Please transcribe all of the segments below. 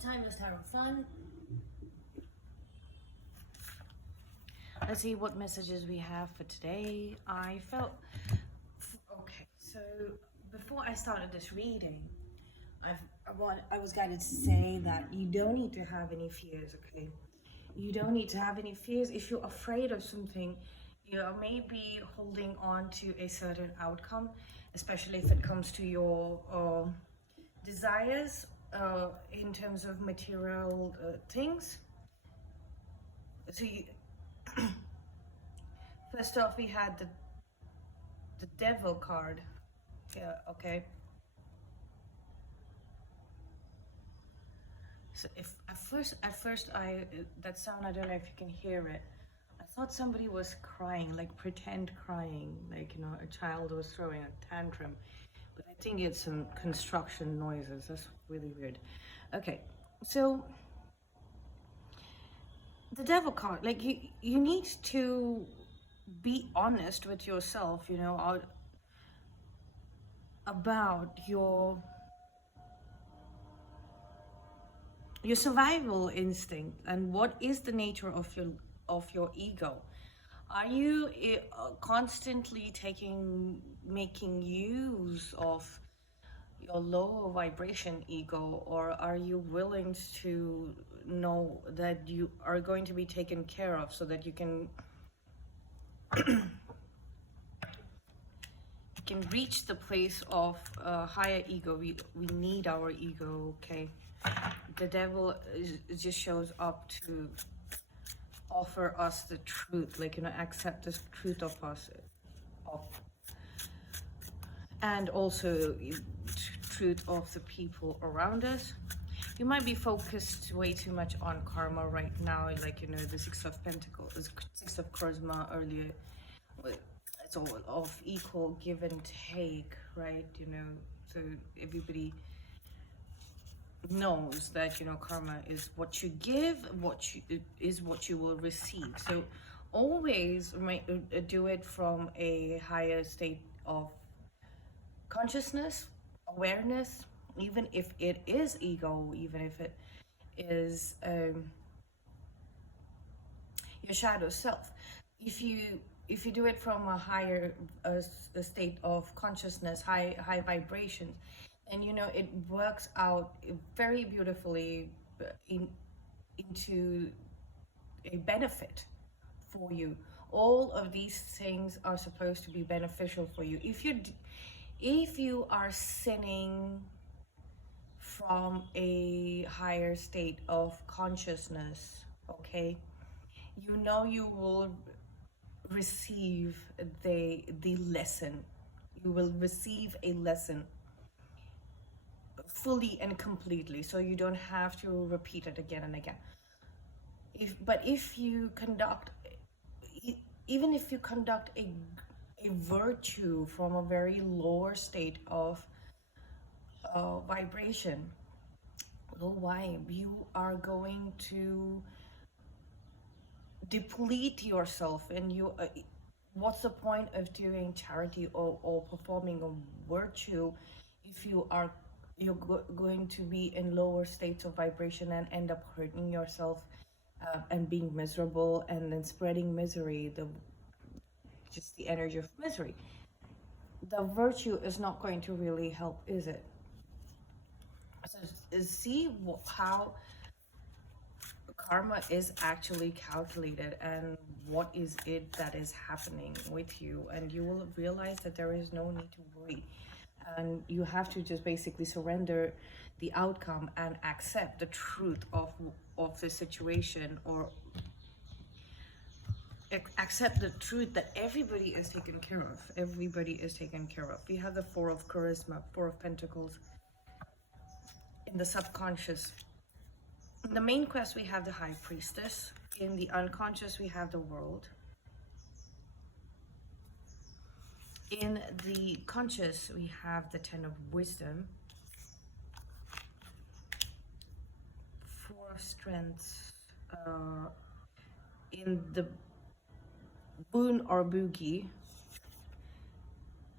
timeless tarot fun. Let's see what messages we have for today. Okay, so before I started this reading, I was guided to say that you don't need to have any fears, okay? You don't need to have any fears. If you're afraid of something, you maybe holding on to a certain outcome, especially if it comes to your desires in terms of material things. So first off, we had the devil card. Yeah, okay. So if at first that sound, I don't know if you can hear it. I thought somebody was crying, like pretend crying, like, you know, a child was throwing a tantrum. But I think it's some construction noises. That's really weird. Okay, so the devil card, like you need to be honest with yourself, you know, about your survival instinct and what is the nature of your ego. Are you constantly making use of your lower vibration ego, or are you willing to know that you are going to be taken care of so that you can reach the place of higher ego? We need our ego, okay? The devil just shows up to offer us the truth, like, you know, accept the truth of us, and also truth of the people around us. You might be focused way too much on karma right now, like, you know, the Six of Pentacles, Six of Charisma earlier. It's all of equal give and take, right? You know, so everybody knows that, you know, karma is what you give, what you will receive. So always do it from a higher state of consciousness, awareness, even if it is ego, even if it is your shadow self. If you do it from a higher a state of consciousness, high vibrations, and you know, it works out very beautifully into a benefit for you. All of these things are supposed to be beneficial for you. If you are sinning from a higher state of consciousness, okay, you know you will receive the lesson. You will receive a lesson fully and completely, so you don't have to repeat it again and again. But if you conduct, even if you conduct a virtue from a very lower state of vibration, low vibe, you are going to deplete yourself, and you what's the point of doing charity or performing a virtue if you're going to be in lower states of vibration and end up hurting yourself and being miserable and then spreading misery, just the energy of misery. The virtue is not going to really help, is it? So see how karma is actually calculated and what is it that is happening with you, and you will realize that there is no need to worry, and you have to just basically surrender the outcome and accept the truth of the situation, or accept the truth that everybody is taken care of. Everybody is taken care of. We have the Four of Charisma, Four of Pentacles in the subconscious. In the main quest, we have the High Priestess. In the unconscious, we have the World. In the conscious, we have the Ten of Wisdom. Four of Strengths. In the Boon or Boogie,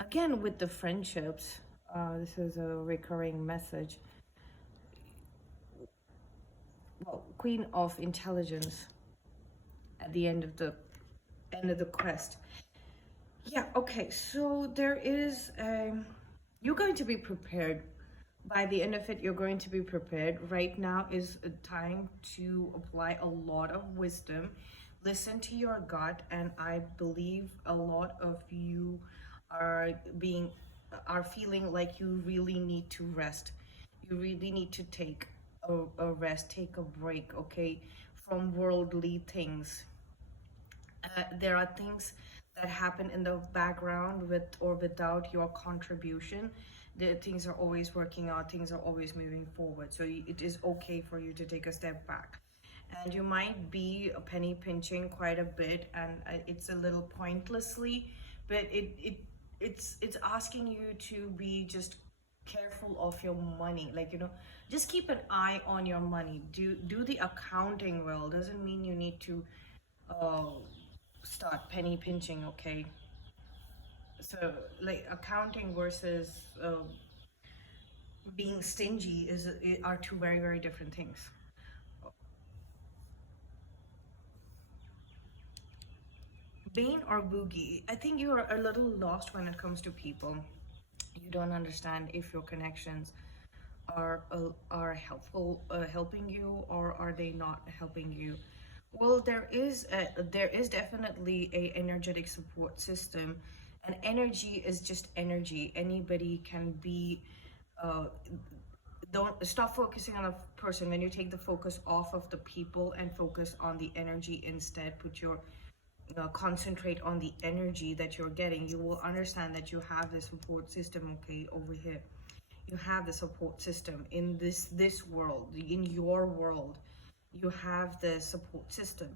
again with the friendships, this is a recurring message. well, Queen of Intelligence at the end of the quest. Yeah, okay, so there is you're going to be prepared. By the end of it, you're going to be prepared. Right now is a time to apply a lot of wisdom. Listen to your gut, and I believe a lot of you are being are feeling like you really need to rest. You really need to take a rest, take a break, okay, from worldly things. There are things that happen in the background with or without your contribution. The things are always working out, things are always moving forward, so it is okay for you to take a step back. And you might be a penny pinching quite a bit, and it's a little pointlessly, but it's asking you to be just careful of your money, like, you know, just keep an eye on your money. Do the accounting well. Doesn't mean you need to uh, start penny pinching, okay? So, like, accounting versus being stingy are two very, very different things. Bane or Boogie, I think you are a little lost when it comes to people. You don't understand if your connections are helpful, helping you, or are they not helping you. Well, there is definitely a energetic support system, and energy is just energy. Anybody can be. Uh, don't stop focusing on a person. When you take the focus off of the people and focus on the energy instead, put your concentrate on the energy that you're getting, you will understand that you have this support system, okay, over here. You have the support system in this world, in your world. You have the support system.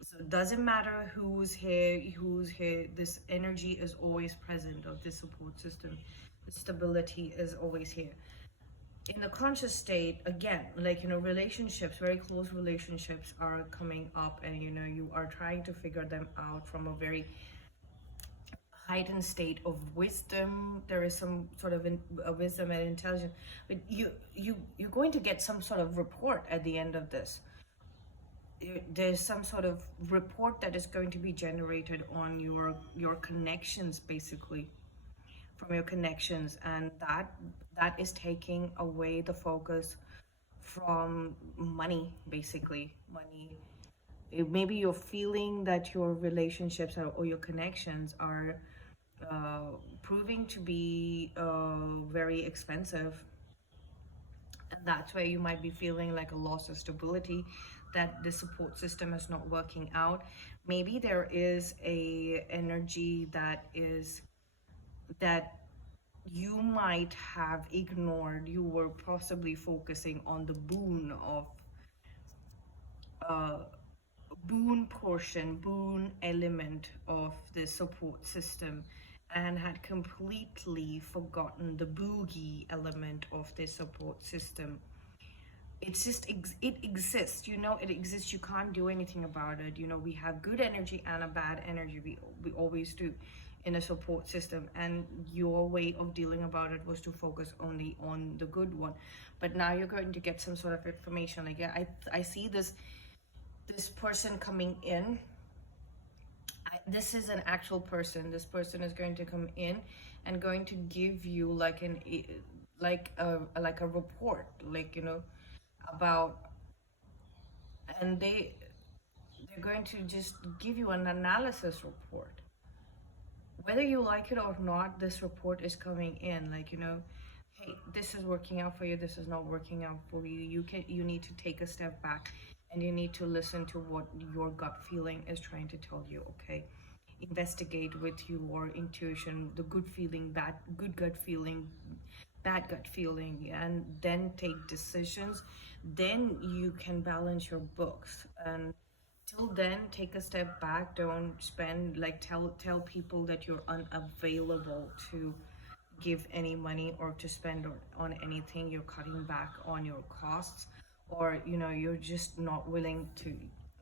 So it doesn't matter who's here, this energy is always present of this support system. The stability is always here. In the conscious state, again, like, you know, relationships, very close relationships are coming up, and you know, you are trying to figure them out from a very heightened state of wisdom. There is some sort of a wisdom and intelligence, but you're going to get some sort of report at the end of this. There's some sort of report that is going to be generated on your connections, basically, from your connections, and that is taking away the focus from money, basically. Money. Maybe you're feeling that your relationships or your connections are proving to be very expensive, and that's where you might be feeling like a loss of stability, that the support system is not working out. Maybe there is a energy that you might have ignored. You were possibly focusing on the uh, boon element of the support system, and had completely forgotten the boogie element of the support system. It's just it exists, you know, it exists. You can't do anything about it. You know, we have good energy and a bad energy. We always do in a support system, and your way of dealing about it was to focus only on the good one. But now you're going to get some sort of information, like, yeah, I see this person coming in. This is an actual person. This person is going to come in and going to give you like like a report, like, you know, about, and they're going to just give you an analysis report. Whether you like it or not, this report is coming in, like, you know, hey, this is working out for you, this is not working out for you. You need to take a step back, and you need to listen to what your gut feeling is trying to tell you, okay? Investigate with your intuition, the good feeling, good gut feeling, bad gut feeling, and then take decisions. Then you can balance your books. And till then, take a step back. Don't spend, like, tell people that you're unavailable to give any money or to spend on anything. You're cutting back on your costs, or, you know, you're just not willing to.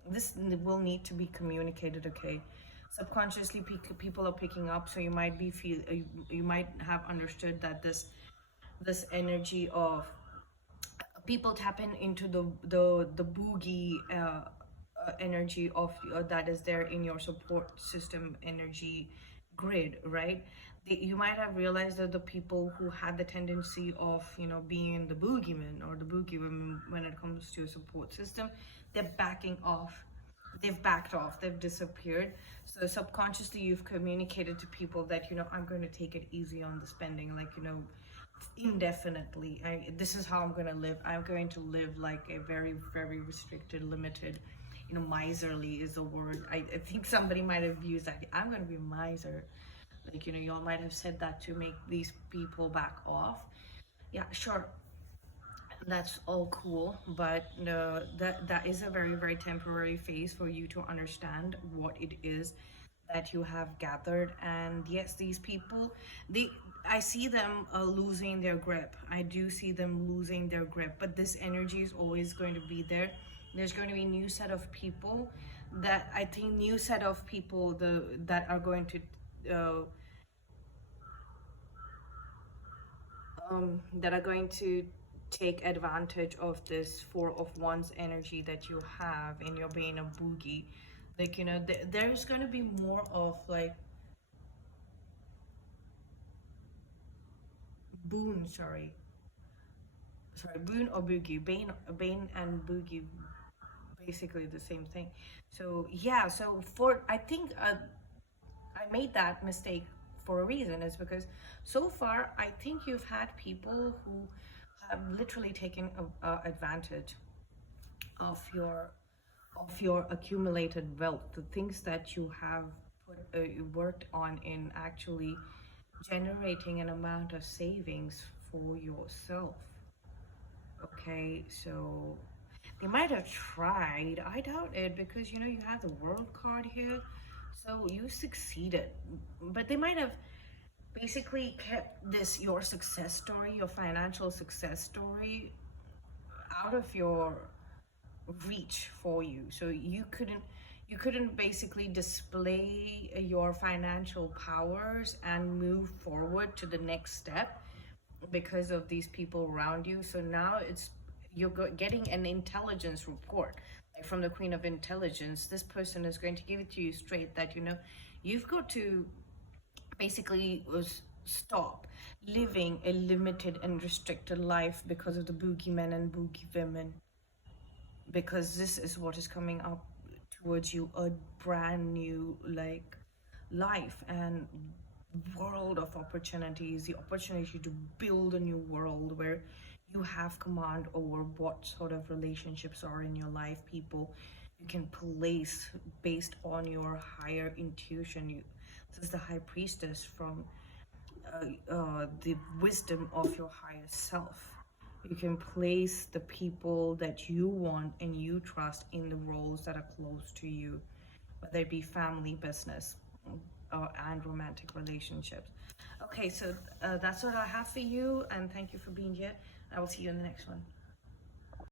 This will need to be communicated, okay? Subconsciously, people are picking up, so you might be you might have understood that this energy of people tapping into the boogie energy of that is there in your support system energy grid, right? You might have realized that the people who had the tendency of, you know, being the boogeyman or the boogie women when it comes to a support system, they're backing off, they've backed off, they've disappeared. So subconsciously you've communicated to people that, you know, I'm going to take it easy on the spending, like, you know, indefinitely. This is how I'm going to live. I'm going to live like a very, very restricted, limited, you know, miserly is a word. I think somebody might have used that. I'm going to be a miser. Like, you know, y'all might have said that to make these people back off. Yeah, sure, that's all cool, but that is a very, very temporary phase for you to understand what it is that you have gathered. And yes, these people, they I see them losing their grip. I do see them losing their grip, but this energy is always going to be there. There's going to be a new set of people that I think new set of people that are going to take advantage of this four of wands energy that you have in your being a boogie. Like, you know, there's going to be more of like boon, sorry, boon or boogie, bane and boogie, basically the same thing. So yeah, so for I think I made that mistake for a reason, is because so far I think you've had people who have literally taken advantage of your accumulated wealth, the things that you have worked on in actually generating an amount of savings for yourself. Okay, so they might have tried. I doubt it, because you know you have the world card here, so you succeeded. But they might have basically kept this your success story, your financial success story, out of your reach for you. So you couldn't basically display your financial powers and move forward to the next step because of these people around you. So now you're getting an intelligence report, like from the Queen of Intelligence. This person is going to give it to you straight that, you know, you've got to basically stop living a limited and restricted life because of the boogeymen and boogie women, because this is what is coming up towards you, a brand new like life and world of opportunities, the opportunity to build a new world where you have command over what sort of relationships are in your life, people you can place based on your higher intuition. This is the high priestess from the wisdom of your higher self. You can place the people that you want and you trust in the roles that are close to you, whether it be family, business, and romantic relationships. Okay, so that's what I have for you, and thank you for being here. I will see you in the next one.